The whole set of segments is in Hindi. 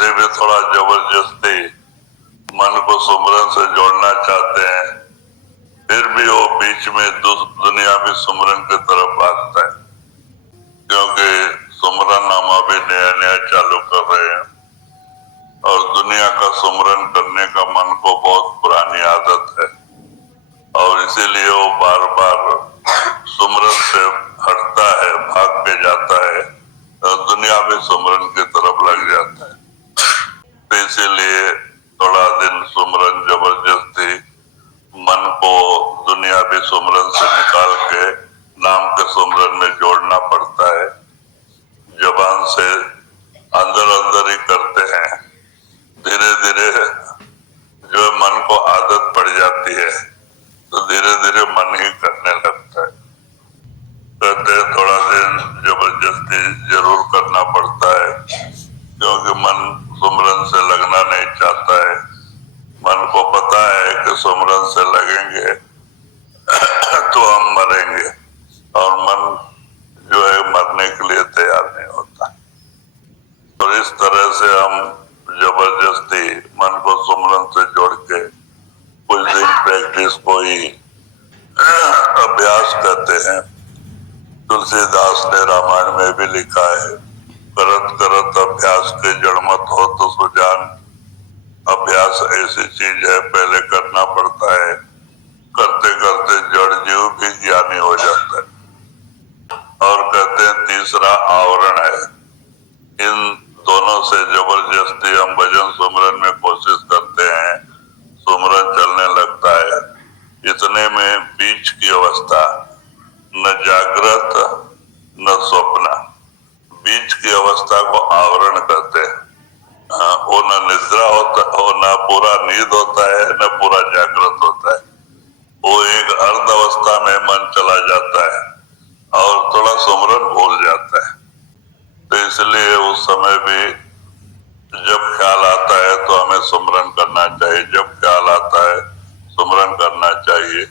कैसे भी थोड़ा जबरदस्ती मन को सुमरन से जोड़ना चाहते हैं, फिर भी वो बीच में दुनियावी सुमरन की तरफ भागता है, क्योंकि सुमरन हम अभी नया नया चालू कर रहे हैं और दुनिया का सुमरन करने का मन को बहुत पुरानी आदत है और इसीलिए वो बार बार सुमरन से हटता है, भाग के जाता है और दुनियावी सुमरन की तरफ लग जाता है। तो इसीलिए थोड़ा दिन सुमरन जबरदस्ती मन को दुनियावी सुमरन से निकाल के नाम के सुमरन में जोड़ना पड़ता है। जबान से अंदर अंदर ही करते हैं, धीरे धीरे जो मन को आदत पड़ जाती है तो धीरे धीरे मन ही करने लगता है। कहते हैं थोड़ा दिन जबरदस्ती जरूर करना पड़ता है, क्योंकि मन सुमरन से लगना नहीं चाहता है। मन को पता है कि सुमरन से लगेंगे तो हम मरेंगे और मन जो है मरने के लिए तैयार नहीं होता। तो इस तरह से हम जबरदस्ती मन को सुमरन से जोड़ के कुछ दिन प्रैक्टिस को ही अभ्यास कहते हैं। तुलसीदास ने रामायण में भी लिखा है, करत करत अभ्यास के जड़ मत हो तो सुजान। अभ्यास ऐसी चीज है, पहले करना पड़ता है, करते करते जड़ जीव भी ज्ञानी हो जाता है। और कहते हैं तीसरा आवरण है। इन दोनों से जबरदस्ती हम भजन सुमरन में कोशिश करते हैं, सुमरन चलने लगता है। इतने में बीच की अवस्था, न जागृत न स्वप्न, बीच की अवस्था को आवरण कहते हैं। वो न निद्रा होता, वो न पूरा नींद होता है न पूरा जागृत होता है। वो एक अर्ध अवस्था में मन चला जाता है और थोड़ा सुमरन भूल जाता है। तो इसलिए उस समय भी जब ख्याल आता है तो हमें सुमरन करना चाहिए, जब ख्याल आता है सुमरन करना चाहिए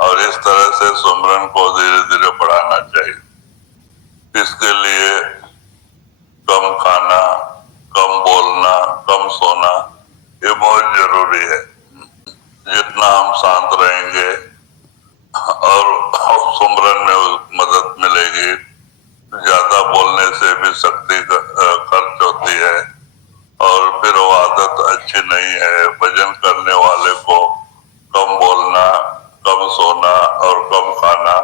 और इस तरह से सुमरन को धीरे धीरे बढ़ाना चाहिए। इसके लिए कम खाना, कम बोलना, कम सोना ये बहुत जरूरी है। जितना हम शांत रहेंगे और सुमरन में मदद मिलेगी। ज्यादा बोलने से भी शक्ति खर्च होती है और फिर वो आदत अच्छी नहीं है। भजन करने वाले को कम बोलना, कम सोना और कम खाना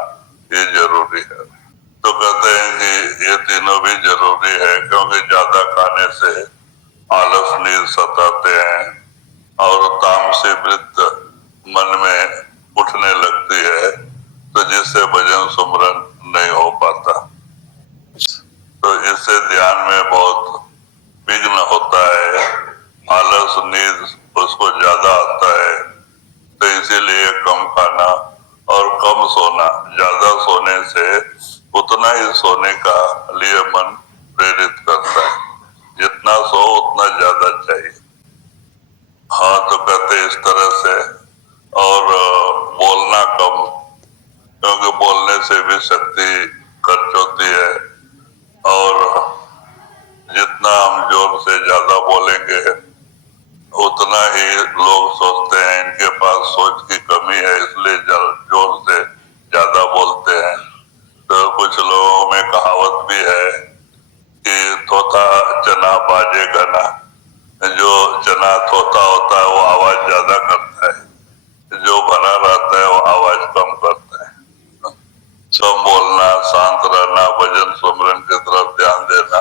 ये जरूरी है। तो कहते हैं कि ये तीनों भी जरूरी है, क्योंकि ज्यादा खाने से आलस नींद सताते हैं और तामसी वृत्ति मन में उठने लगती है, तो जिससे भजन सुमरन नहीं हो पाता। तो इससे ध्यान में बहुत विघ्न होता है, आलस नींद उसको ज्यादा आता है। तो इसीलिए कम खाना और कम सोना, ज्यादा सोने से उतना ही सोने का लिए मन प्रेरित करता है। जितना सो उतना ज्यादा चाहिए। हाँ, तो कहते इस तरह से। और बोलना कम, क्योंकि बोलने से भी शक्ति खर्च होती है और जितना हम जोर से ज्यादा बोलेंगे उतना ही लोग सोचते हैं इनके पास सोच की कमी है, इसलिए जोर से ज्यादा बोलते हैं। तो कुछ लोगों में कहावत भी है कि तोता चना बाजेगा ना। जो चना तोता होता है वो आवाज ज्यादा करता है, जो भरा रहता है वो आवाज कम करता है। कम बोलना, शांत रहना, भजन सुमरन की तरफ ध्यान देना,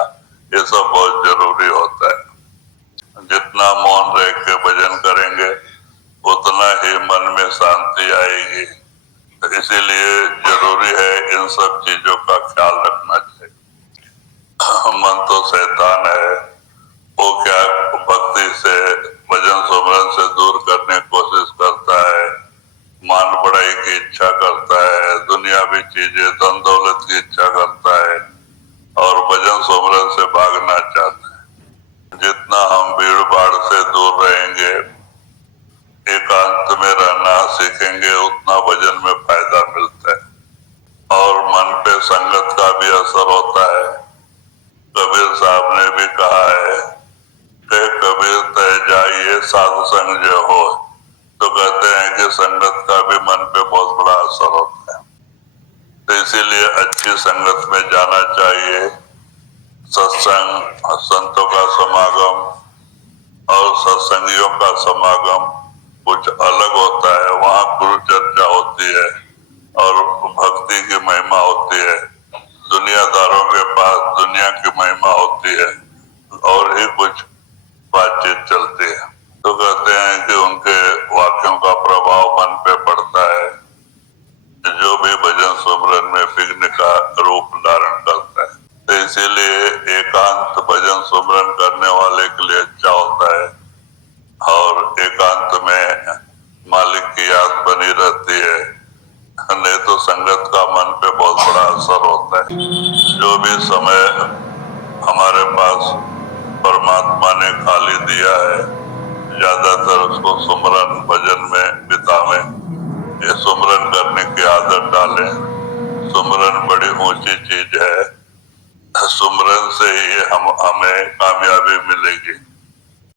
ये सब बहुत जरूरी होता है। जितना मौन रह के भजन करेंगे उतना ही मन में शांति आएगी। इसीलिए जरूरी है इन सब चीजों का ख्याल रखना चाहिए। मन तो शैतान है, वो क्या भक्ति से, भजन सुमरन से दूर करने की कोशिश करता है, मान बढ़ाई की इच्छा करता है, दुनियावी चीजें, धन दौलत की इच्छा करता है और भजन सुमरन से भागना चाहता है। जितना हम भीड़ भाड़ से दूर रहेंगे, एकांत में रहना सीखेंगे, उतना भजन में फायदा मिलता है और मन पे संगत का भी असर होता है। कबीर साहब ने भी साधु संग जो हो, तो कहते हैं कि संगत का भी मन पे बहुत बड़ा असर होता है। तो इसीलिए अच्छी संगत में जाना चाहिए। सत्संग, संतों का समागम और सत्संगियों का समागम कुछ अलग होता है। वहाँ गुरु चर्चा होती है और भक्ति की महिमा होती है। दुनियादारों के पास दुनिया की महिमा होती है और ही कुछ बातचीत चलती है। तो कहते हैं कि उनके वाक्यों का प्रभाव मन पे पड़ता है, जो भी भजन सुमरन में विघ्न का रूप धारण करता है। तो इसीलिए एकांत भजन सुमरन करने वाले के लिए अच्छा होता है और एकांत में मालिक की याद बनी रहती है। नहीं तो संगत का मन पे बहुत बड़ा असर होता है। जो भी समय हमारे पास परमात्मा ने खाली दिया है, ज्यादातर उसको सुमरन भजन में बितावें। ये सुमरन करने की आदत डालें। सुमरन बड़ी ऊंची चीज है। सुमरन से ही हमें कामयाबी मिलेगी।